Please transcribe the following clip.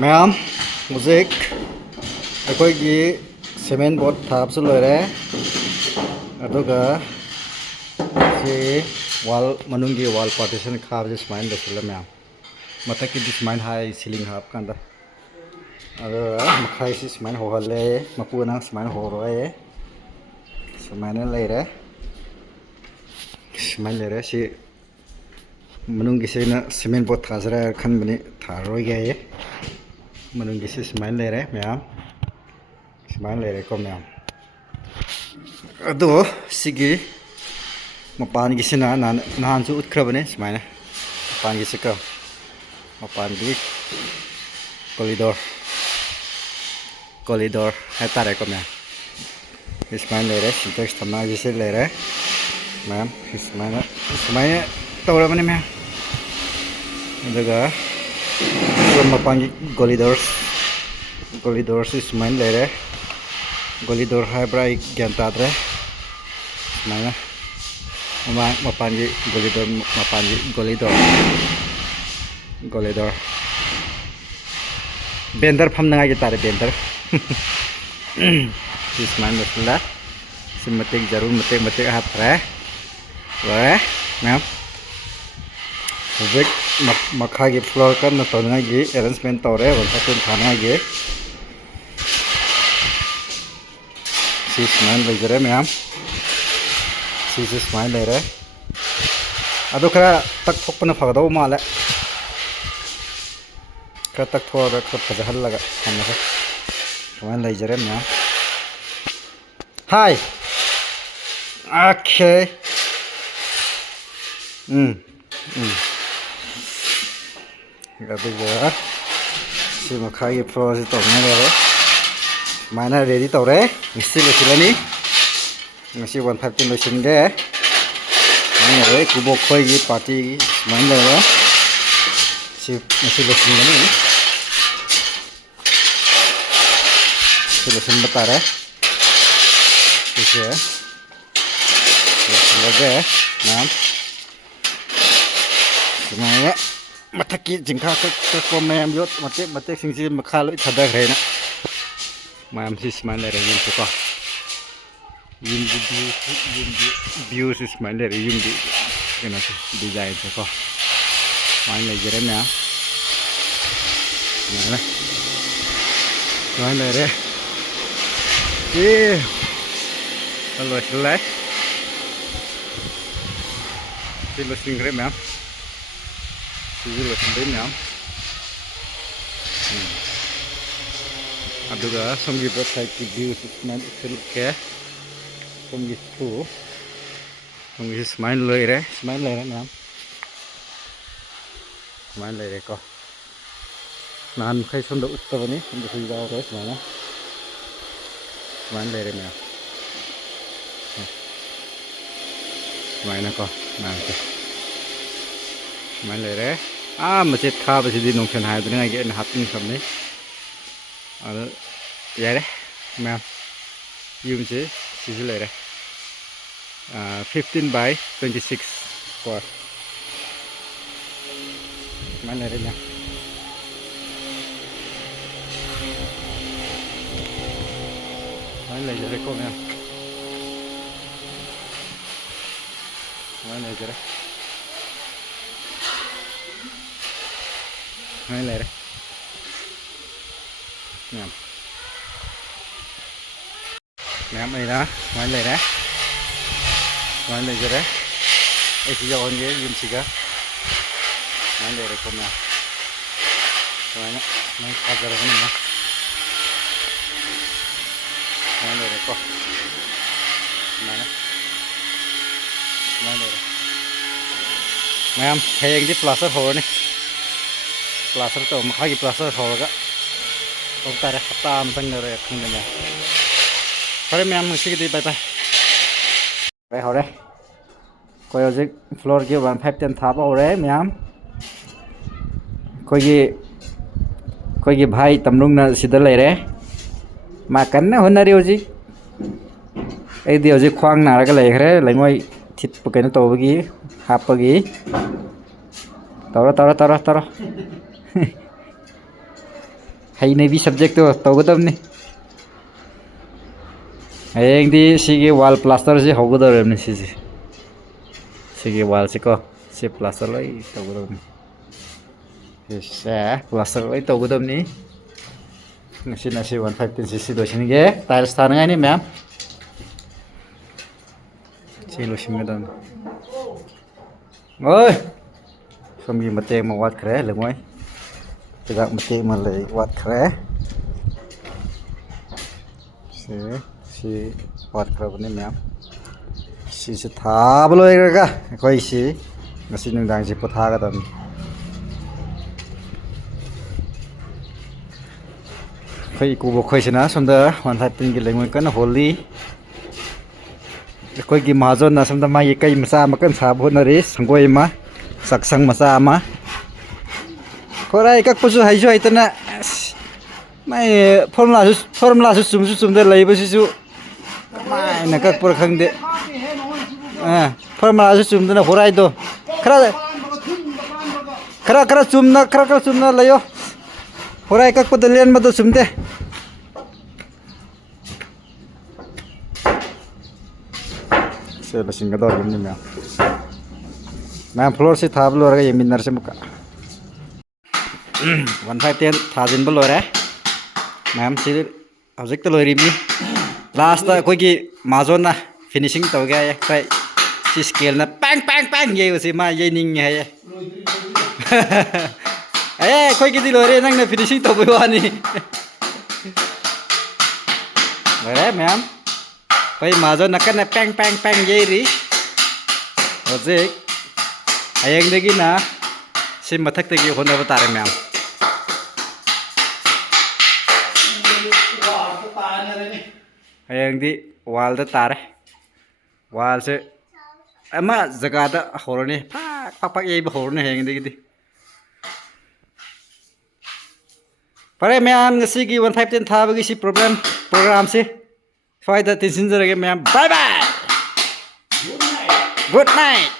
Ma'am, music. ꯑꯩꯈꯣꯏꯒꯤ cement boat ꯊꯥꯕꯁꯨ ꯂꯣꯏꯔꯦ ꯑꯗꯨꯒ ꯁꯤ ꯋꯥꯜ ꯃꯅꯨꯡꯒꯤ ꯋꯥꯜ ꯄꯥꯔꯇꯤꯁꯟ ꯈꯥꯕꯁꯦ ꯁꯨꯃꯥꯏꯅ ꯂꯣꯏꯁꯤꯜꯂꯦ ꯃꯌꯥꯝ ꯃꯊꯛꯀꯤꯗꯤ ꯁꯨꯃꯥꯏꯅ ꯍꯥꯏ ꯁꯤꯂꯤꯡ ꯍꯥꯞꯀꯥꯟꯗ ꯑꯗꯨꯒ ꯃꯈꯥꯏꯁꯤ ꯁꯨꯃꯥꯏꯅ ꯍꯣꯍꯜꯂꯦ ꯃꯄꯨꯅ ꯁꯨꯃꯥꯏꯅ ꯍꯣꯔꯣꯏ ꯁꯨꯃꯥꯏꯅ ꯂꯩꯔꯦ ꯁꯤ ꯃꯅꯨꯡꯒꯤꯁꯤꯅ ꯁꯤꯃꯦꯟ ꯕꯣꯠ ꯊꯥꯖꯔ ꯈꯟꯕꯅꯤ ꯊꯥꯔꯣꯏꯒꯦ ꯍꯥꯏꯌꯦ ꯃꯅꯨꯡꯒꯤꯁꯤ ꯁꯨꯃꯥꯏꯅ ꯂꯩꯔꯦ ꯃꯌꯥꯝ ꯁꯨꯃꯥꯏꯅ ꯂꯩꯔꯦꯀꯣ ꯃꯌꯥꯝ ꯑꯗꯣ ꯁꯤꯒꯤ ꯃꯄꯥꯟꯒꯤꯁꯤꯅ ꯅꯍꯥꯟꯁꯨ ꯎꯠꯈ꯭ꯔꯕꯅꯦ ꯁꯨꯃꯥꯏꯅ ꯃꯄꯥꯟꯒꯤꯁꯤꯀꯣ ꯃꯄꯥꯟꯒꯤ ꯀꯣꯂꯤꯗꯣꯔ ꯍꯥꯏꯇꯥꯔꯦꯀꯣ ꯃꯌꯥꯝ ꯁꯨꯃꯥꯏꯅ ꯂꯩꯔꯦ ꯁꯤꯟꯇꯦꯛꯁ ꯊꯝꯅꯥꯒꯤꯁꯤ ꯂꯩꯔꯦ ꯃꯌꯥꯝ ꯁꯨꯃꯥꯏꯅ ꯇꯧꯔꯕꯅꯤ ꯃꯌꯥꯝ ꯑꯗꯨꯒ ꯃꯄꯥꯟꯒꯤ ꯒꯣꯂꯤꯗꯣꯔꯁꯤ ꯁꯨꯃꯥꯏꯅ ꯂꯩꯔꯦ ꯒꯣꯂꯤꯗꯣꯔ ꯍꯥꯏꯕ꯭ꯔꯥ ꯑꯩ ꯒ꯭ꯌꯥꯟ ꯇꯥꯗ꯭ꯔꯦ ꯁꯨꯃꯥꯏꯅ ꯃꯄꯥꯟꯒꯤ ꯒꯣꯂꯤꯗꯣꯔ ꯕꯦꯟꯗꯔ ꯐꯝꯅꯉꯥꯏꯒꯤ ꯇꯥꯔꯦ ꯕꯦꯟꯗꯔ ꯁꯤ ꯁꯨꯃꯥꯏꯅ ꯂꯣꯏꯁꯤꯜꯂꯦ ꯁꯤ ꯃꯇꯦꯛ ꯖꯔꯨ ꯃꯇꯦꯛ ꯍꯥꯞꯈ꯭ꯔꯦ ꯂꯣꯏꯔꯦ ꯃꯌꯥꯝ ꯍꯧꯖꯤꯛ ꯃꯈꯥꯒꯤ ꯐ꯭ꯂꯣꯔ ꯀꯟꯅ ꯇꯧꯅꯉꯥꯏꯒꯤ ꯑꯦꯔꯦꯟꯖꯃꯦꯟ ꯇꯧꯔꯦ ꯋꯥꯜ ꯊꯥꯅꯉꯥꯏꯒꯤ ꯁꯤ ꯁꯨꯃꯥꯏꯅ ꯂꯩꯖꯔꯦ ꯃꯌꯥꯝ ꯁꯤꯁꯨ ꯁꯨꯃꯥꯏꯅ ꯂꯩꯔꯦ ꯑꯗꯨ ꯈꯔ ꯇꯛꯊꯣꯛꯄꯅ ꯐꯒꯗꯧꯕ ꯃꯥꯜꯂꯦ ꯈꯔ ꯇꯛꯊꯣꯛꯑꯒ ꯈꯔ ꯐꯖꯍꯜꯂꯒ ꯊꯝꯃꯒ ꯁꯨꯃꯥꯏꯅ ꯂꯩꯖꯔꯦ ꯃꯌꯥꯝ ꯍꯥꯏ ꯑꯣꯀꯦ ꯑꯗꯨꯒ ꯁꯤ ꯃꯈꯥꯒꯤ ꯐ꯭ꯂꯣꯔꯁꯤ ꯇꯧꯅꯉꯥꯏ ꯁꯨꯃꯥꯏꯅ ꯔꯦꯗꯤ ꯇꯧꯔꯦ ꯉꯁꯤ ꯂꯣꯏꯁꯤꯜꯂꯅꯤ ꯉꯁꯤ 150 ꯂꯣꯏꯁꯤꯟꯒꯦ ꯂꯣꯏꯔꯦ ꯀꯨꯕꯣꯛ ꯈꯣꯏꯒꯤ ꯄꯥꯔꯇꯤꯒꯤ ꯁꯨꯃꯥꯏꯅ ꯂꯩꯔꯦ ꯁꯤ ꯉꯁꯤ ꯂꯣꯏꯁꯤꯟꯒꯅꯤ ꯁꯤ ꯂꯣꯏꯁꯤꯟꯕ ꯇꯥꯔꯦ ꯁꯤꯁꯦ ꯂꯣꯏꯁꯤꯜꯂꯒꯦ ꯃꯌꯥꯝ ꯁꯨꯃꯥꯏꯅ ꯃꯊꯛꯀꯤ ꯖꯤꯡꯈꯥ ꯀꯛꯄ ꯃꯌꯥꯝ ꯌꯣꯠ ꯃꯇꯦꯛꯁꯤꯡꯁꯤ ꯃꯈꯥ ꯂꯣꯏ ꯊꯥꯗꯈ꯭ꯔꯦꯅ ꯃꯌꯥꯝꯁꯤ ꯁꯨꯃꯥꯏꯅ ꯂꯩꯔꯦ ꯌꯨꯝꯁꯤꯀꯣ ꯌꯨꯝꯒꯤ ꯚ꯭ꯌꯨꯁꯤ ꯁꯨꯃꯥꯏꯅ ꯂꯩꯔꯦ ꯌꯨꯝꯒꯤ ꯀꯩꯅꯣꯁꯦ ꯗꯤꯖꯥꯏꯟꯁꯦꯀꯣ ꯁꯨꯃꯥꯏꯅ ꯂꯩꯖꯔꯦ ꯃꯌꯥꯝ ꯁꯨꯃꯥꯏꯅ ꯂꯩꯔꯦ ꯂꯣꯏꯁꯤꯜꯂꯦ ꯁꯤ ꯂꯣꯏꯁꯤꯟꯈ꯭ꯔꯦ ꯃꯌꯥꯝ ꯁꯤꯁꯨ ꯂꯣꯏꯁꯤꯟꯗꯣꯏ ꯃꯌꯥꯝ ꯑꯗꯨꯒ ꯁꯣꯝꯒꯤ ꯕꯦꯛ ꯁꯥꯏꯠꯀꯤ ꯚ꯭ꯌꯨꯁꯤ ꯁꯨꯃꯥꯏꯅ ꯎꯠꯁꯤꯜꯂꯛꯀꯦ ꯁꯣꯝꯒꯤꯁꯤ ꯁꯨꯃꯥꯏꯅ ꯂꯩꯔꯦ ꯃꯌꯥꯝ ꯁꯨꯃꯥꯏꯅ ꯂꯩꯔꯦꯀꯣ ꯅꯍꯥꯟ ꯃꯈꯩ ꯁꯣꯝꯗ ꯎꯠꯇꯕꯅꯤ ꯁꯣꯝꯗꯁꯨ ꯌꯥꯎꯔꯦ ꯁꯨꯃꯥꯏꯅ ꯂꯩꯔꯦ ꯃꯌꯥꯝ ꯁꯨꯃꯥꯏꯅꯀꯣ ꯃꯌꯥꯝꯁꯦ ꯁꯨꯃꯥꯏꯅ ꯂꯩꯔꯦ ꯃꯆꯦꯠ ꯈꯥꯕꯁꯤꯗꯤ ꯅꯨꯡꯁꯟ ꯍꯥꯏꯗꯅꯉꯥꯏꯒꯤ ꯑꯩꯅ ꯍꯥꯞꯆꯤꯟꯈ꯭ꯔꯕꯅꯤ ꯑꯗꯨ ꯌꯥꯔꯦ ꯃꯌꯥꯝ ꯌꯨꯝꯁꯦ ꯁꯤꯁꯨ ꯂꯩꯔꯦ 15/26 ꯀꯣ ꯁꯨꯃꯥꯏꯅ ꯂꯩꯔꯦ ꯃꯌꯥꯝ sumai lejare ko ma'am sumai lejare sumai lejare ma'am này đó sumai lejare ai chỉ cho anh ghé dùng xì cả sumai lejare ko ma'am sumai nó sumai khajara ko ma'am sumai lejare ko ma'am hayang di plaster ho ni plaster to makhagi plaster ho ga ông ta hafta am tang ne re khang ne pare ma'am ngsi di bye bye ho re koi ojik floor gi 150 thap ho re ma'am koi gi bhai tamrung na sida lai re ma kan na honari ojik ai di ojik khwang na ra ga lai khre laingoi thit pa kaino to gi hapagi tara hay navy subject to tawgadamni hayengdi sige wall plaster je hogadamni sige wall siko se plaster lai tawgadamni se plaster lai tawgadamni ngasi 115 cc dosini ge tiles thangai ni ma'am si lo simedam oi somgi mate ma wat khre lengoi tegak mate ma lai wat khre si wat khre bani ma'am si se tha bloi ga khoi si ngasi nungdang si potha ga dam khoi ku bo khoi sina sonda 115 gi lengoi kan holy khoi gi majon na samda mai kai masa ma kan sa bo na re sangoi ma saksang masa ma khorai kak pusu haisu aitana mai formula su sum da lai ba su mai na kak pur khang de formula su sum da khorai do khara sum na layo khorai kak pu da len ma do sum de se la singa do ni me मैं floor से था बोल रहा है ये मिनर से मुका 151 थाजिन बोल रहा है मैम से ऑब्जेक्ट लो रिमी लास्ट कोई की माजोन ना फिनिशिंग तो गया है कोई सी स्केल ना पैंग ये उसी माँ ये निंग है ये कोई की दिलो रे नंग ना फिनिशिंग तो बुआनी बरे मैम कोई माजोन ना करना पैंग ये री object ayang degi na si mathak tegi hona ba tare ma'am ayang di wall da tare wall se ama jaga da horone pak ei ba horone ayang degi di pare ma'am ngasi gi 151 tha ba gi si program se faida tension jare ma'am bye bye good night